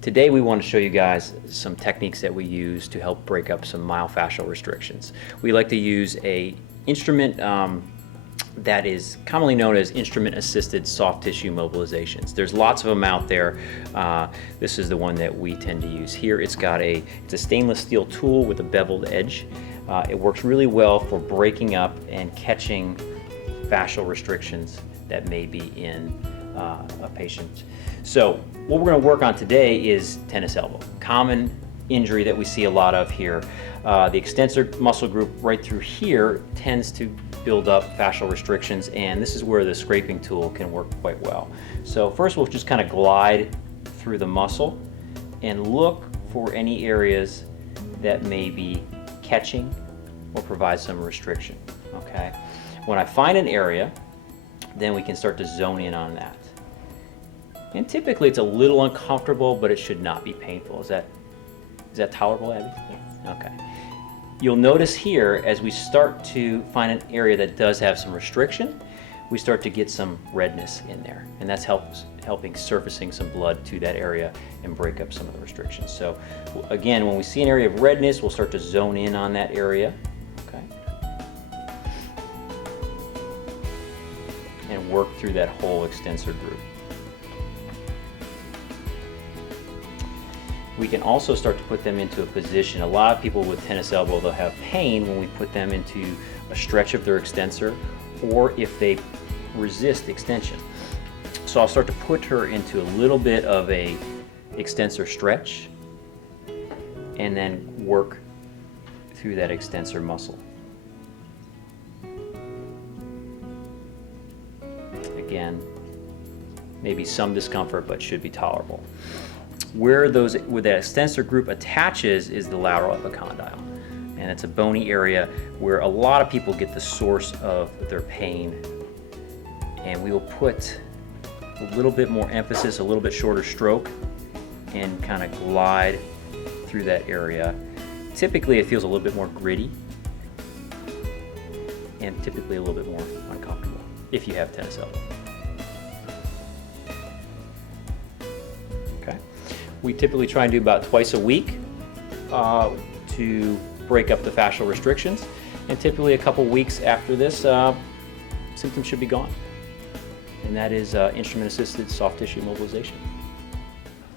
Today we want to show you guys some techniques that we use to help break up some myofascial restrictions. We like to use a instrument that is commonly known as instrument-assisted soft tissue mobilizations. There's lots of them out there. This is the one that we tend to use here. It's a stainless steel tool with a beveled edge. It works really well for breaking up and catching fascial restrictions that may be in a patient. So what we're going to work on today is tennis elbow, common injury that we see a lot of here. The extensor muscle group right through here tends to build up fascial restrictions, and this is where the scraping tool can work quite well. So first we'll just kind of glide through the muscle and look for any areas that may be catching or provide some restriction. Okay. When I find an area, then we can start to zone in on that. And typically it's a little uncomfortable, but it should not be painful. Is that tolerable, Abby? Yeah. Okay. You'll notice here, as we start to find an area that does have some restriction, we start to get some redness in there, and that's helping surfacing some blood to that area and break up some of the restrictions. So again, when we see an area of redness, we'll start to zone in on that area. Okay. And work through that whole extensor group. We can also start to put them into a position. A lot of people with tennis elbow, they'll have pain when we put them into a stretch of their extensor, or if they resist extension. So I'll start to put her into a little bit of a extensor stretch and then work through that extensor muscle. Again, maybe some discomfort, but should be tolerable. Where that extensor group attaches is the lateral epicondyle, and it's a bony area where a lot of people get the source of their pain, and we will put a little bit more emphasis, a little bit shorter stroke, and kind of glide through that area. Typically it feels a little bit more gritty and typically a little bit more uncomfortable if you have tennis elbow. We typically try and do about twice a week to break up the fascial restrictions, and typically a couple weeks after this, symptoms should be gone. And that is instrument-assisted soft tissue mobilization.